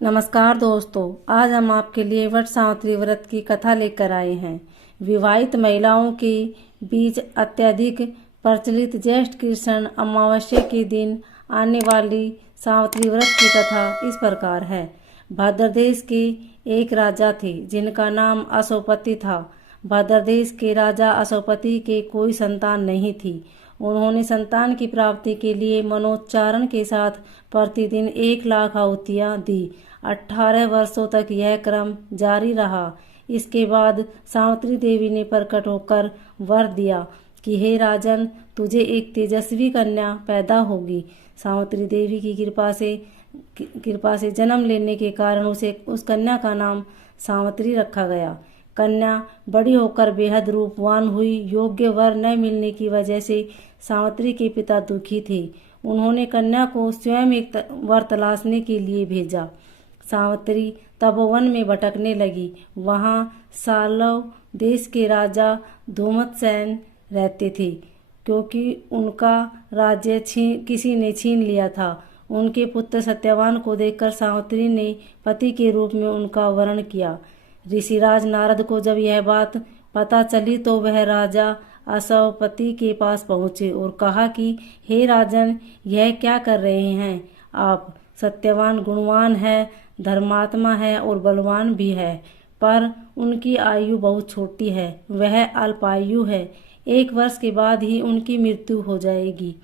नमस्कार दोस्तों, आज हम आपके लिए वट सावित्री व्रत की कथा लेकर आए हैं। विवाहित महिलाओं के बीच अत्यधिक प्रचलित ज्येष्ठ कृष्ण अमावस्या के दिन आने वाली सावित्री व्रत की कथा इस प्रकार है। भद्रदेश के एक राजा थे जिनका नाम अशोपति था। भद्रदेश के राजा अशोपति के कोई संतान नहीं थी। उन्होंने संतान की प्राप्ति के लिए मनोच्चारण के साथ प्रतिदिन 1,00,000 आहुतियाँ दी। 18 वर्षों तक यह क्रम जारी रहा। इसके बाद सावित्री देवी ने प्रकट होकर वर दिया कि हे राजन, तुझे एक तेजस्वी कन्या पैदा होगी। सावित्री देवी की कृपा से जन्म लेने के कारण उस कन्या का नाम सावित्री रखा गया। कन्या बड़ी होकर बेहद रूपवान हुई। योग्य वर न मिलने की वजह से सावित्री के पिता दुखी थे। उन्होंने कन्या को स्वयं एक वर तलाशने के लिए भेजा। सावित्री तपोवन में भटकने लगी। वहाँ सालव देश के राजा धूमतसेन रहते थे। क्योंकि उनका राज्य किसी ने छीन लिया था। उनके पुत्र सत्यवान को देखकर सावित्री ने पति के रूप में उनका वरण किया। ऋषिराज नारद को जब यह बात पता चली तो वह राजा अशोपति के पास पहुँचे और कहा कि हे राजन, यह क्या कर रहे हैं आप? सत्यवान गुणवान है, धर्मात्मा है और बलवान भी है, पर उनकी आयु बहुत छोटी है। वह अल्पायु है। 1 वर्ष के बाद ही उनकी मृत्यु हो जाएगी।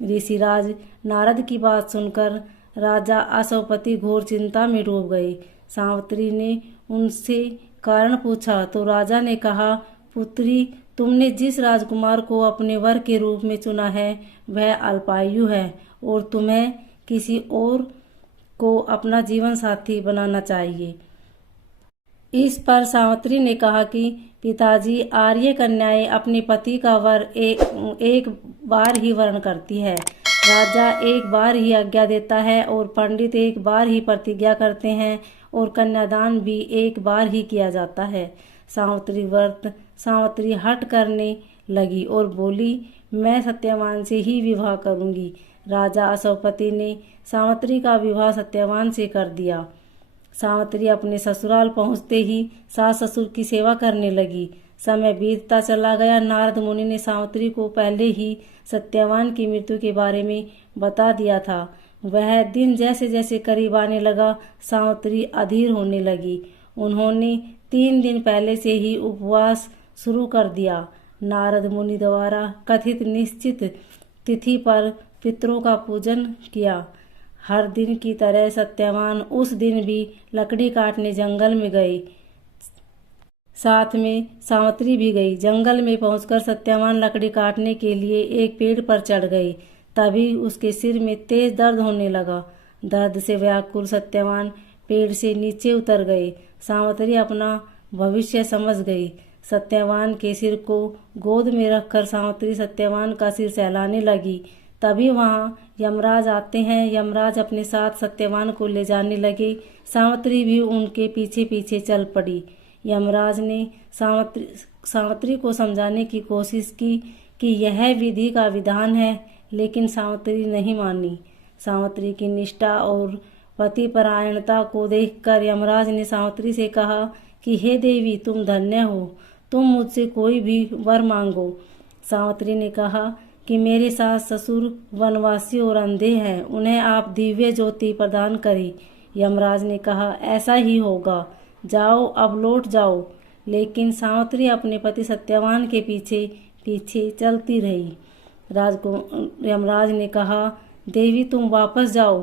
ऋषिराज नारद की बात सुनकर राजा अशोपति घोर चिंता में डूब गए। सावित्री ने उनसे कारण पूछा तो राजा ने कहा, पुत्री, तुमने जिस राजकुमार को अपने वर के रूप में चुना है वह अल्पायु है और तुम्हें किसी और को अपना जीवन साथी बनाना चाहिए। इस पर सावित्री ने कहा कि पिताजी, आर्य कन्याएं अपने पति का वर एक बार ही वर्ण करती है। राजा एक बार ही आज्ञा देता है और पंडित एक बार ही प्रतिज्ञा करते हैं और कन्यादान भी एक बार ही किया जाता है। सावित्री हट करने लगी और बोली, मैं सत्यवान से ही विवाह करूंगी। राजा अशोपति ने सावित्री का विवाह सत्यवान से कर दिया। सावित्री अपने ससुराल पहुंचते ही सास ससुर की सेवा करने लगी। समय बीतता चला गया। नारद मुनि ने सावित्री को पहले ही सत्यवान की मृत्यु के बारे में बता दिया था। वह दिन जैसे जैसे करीब आने लगा, सावित्री अधीर होने लगी। उन्होंने 3 दिन पहले से ही उपवास शुरू कर दिया। नारद मुनि द्वारा कथित निश्चित तिथि पर पितरों का पूजन किया। हर दिन की तरह सत्यवान उस दिन भी लकड़ी काटने जंगल में गए। साथ में सावित्री भी गई। जंगल में पहुंचकर सत्यवान लकड़ी काटने के लिए एक पेड़ पर चढ़ गए। तभी उसके सिर में तेज दर्द होने लगा। दर्द से व्याकुल सत्यवान पेड़ से नीचे उतर गए। सावित्री अपना भविष्य समझ गई। सत्यवान के सिर को गोद में रखकर सावित्री सत्यवान का सिर सहलाने लगी। तभी वहाँ यमराज आते हैं। यमराज अपने साथ सत्यवान को ले जाने लगे। सावित्री भी उनके पीछे पीछे चल पड़ी। यमराज ने सावित्री को समझाने की कोशिश की कि यह विधि का विधान है, लेकिन सावित्री नहीं मानी। सावित्री की निष्ठा और पतिपरायणता को देखकर यमराज ने सावित्री से कहा कि हे देवी, तुम धन्य हो, तुम मुझसे कोई भी वर मांगो। सावित्री ने कहा कि मेरे सास ससुर वनवासी और अंधे हैं, उन्हें आप दिव्य ज्योति प्रदान करें। यमराज ने कहा, ऐसा ही होगा, जाओ, अब लौट जाओ। लेकिन सावित्री अपने पति सत्यवान के पीछे पीछे चलती रही। यमराज ने कहा, देवी, तुम वापस जाओ।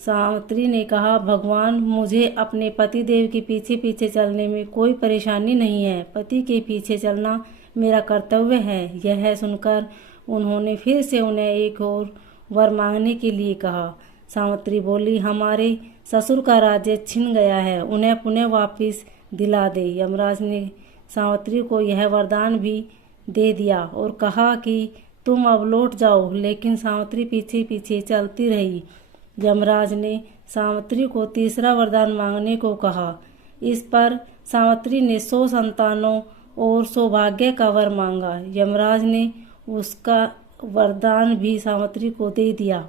सावित्री ने कहा, भगवान, मुझे अपने पति देव के पीछे पीछे चलने में कोई परेशानी नहीं है। पति के पीछे चलना मेरा कर्तव्य है। यह सुनकर उन्होंने फिर से उन्हें एक और वर मांगने के लिए कहा। सावित्री बोली, हमारे ससुर का राज्य छिन गया है, उन्हें पुनः वापस दिला दे। यमराज ने सावित्री को यह वरदान भी दे दिया और कहा कि तुम अब लौट जाओ। लेकिन सावित्री पीछे पीछे चलती रही। यमराज ने सावित्री को तीसरा वरदान मांगने को कहा। इस पर सावित्री ने 100 संतानों और सौभाग्य का वर मांगा। यमराज ने उसका वरदान भी सावित्री को दे दिया।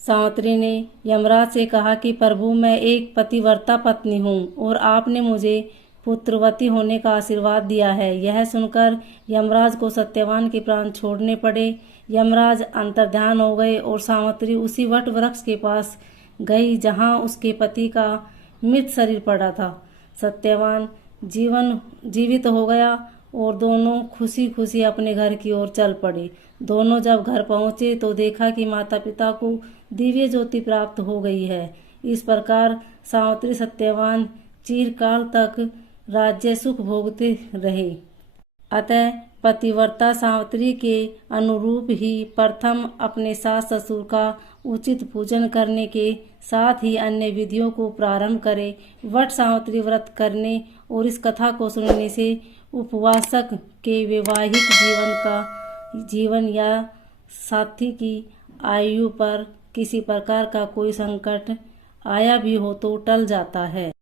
सावित्री ने यमराज से कहा कि प्रभु, मैं एक पतिव्रता पत्नी हूँ और आपने मुझे पुत्रवती होने का आशीर्वाद दिया है। यह सुनकर यमराज को सत्यवान के प्राण छोड़ने पड़े। यमराज अंतर्ध्यान हो गए और सावित्री उसी वट वृक्ष के पास गई जहाँ उसके पति का मृत शरीर पड़ा था। सत्यवान जीवित हो गया और दोनों खुशी खुशी अपने घर की ओर चल पड़े। दोनों जब घर पहुँचे तो देखा कि माता पिता को दिव्य ज्योति प्राप्त हो गई है। इस प्रकार सावित्री सत्यवान चिरकाल तक राज्य सुख भोगते रहे। अतः पतिव्रता सावित्री के अनुरूप ही प्रथम अपने सास ससुर का उचित पूजन करने के साथ ही अन्य विधियों को प्रारंभ करे। वट सावित्री व्रत करने और इस कथा को सुनने से उपवासक के वैवाहिक जीवन या साथी की आयु पर किसी प्रकार का कोई संकट आया भी हो तो टल जाता है।